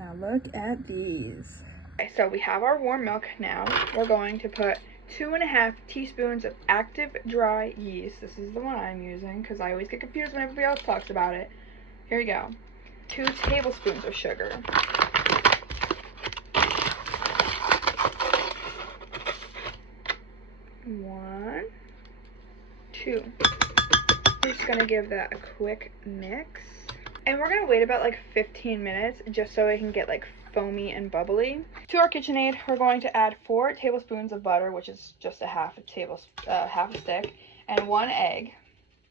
Now look at these. Okay, so we have our warm milk now. We're going to put 2.5 teaspoons of active dry yeast. This is the one I'm using because I always get confused when everybody else talks about it. Here we go. 2 tablespoons of sugar. One, two. We're just gonna give that a quick mix. And we're gonna wait about like 15 minutes just so it can get like foamy and bubbly. To our KitchenAid, we're going to add 4 tablespoons of butter, which is just a half a stick, and 1 egg.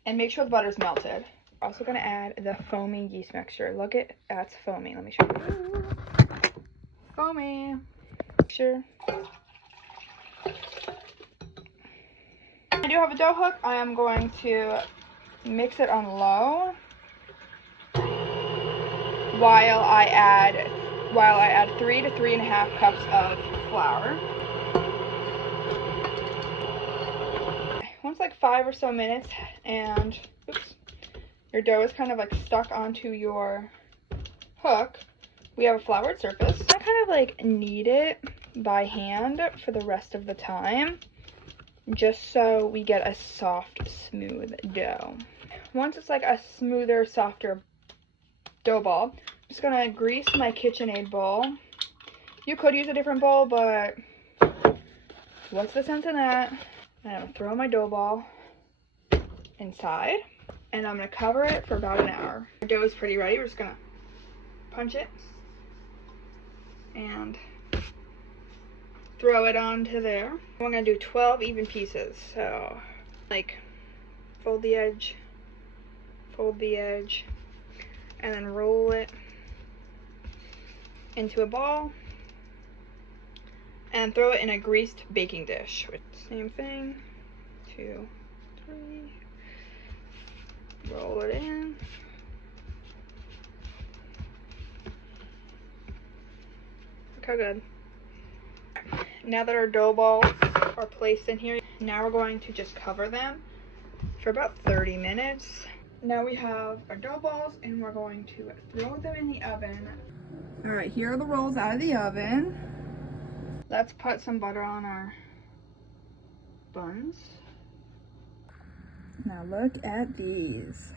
And make sure the butter's melted. We're also gonna add the foamy yeast mixture. Look at that's foamy. Let me show you. Foamy. Sure. I do have a dough hook. I am going to mix it on low while I add 3 to 3.5 cups of flour. Once like 5 or so minutes and your dough is kind of like stuck onto your hook, we have a floured surface. I kind of like knead it by hand for the rest of the time, just so we get a soft, smooth dough. Once it's like a smoother, softer dough ball, I'm just gonna grease my KitchenAid bowl. You could use a different bowl, but what's the sense in that? I'm gonna throw my dough ball inside, and I'm gonna cover it for about an hour. Our dough is pretty ready. We're just gonna punch it and throw it onto there. We're gonna do 12 even pieces. So, like, fold the edge, and then roll it into a ball, and throw it in a greased baking dish. Same thing, 2, 3, roll it in. Look how good. Now that our dough balls are placed in here, now we're going to just cover them for about 30 minutes. Now we have our dough balls and we're going to throw them in the oven. All right, here are the rolls out of the oven. Let's put some butter on our buns. Now look at these.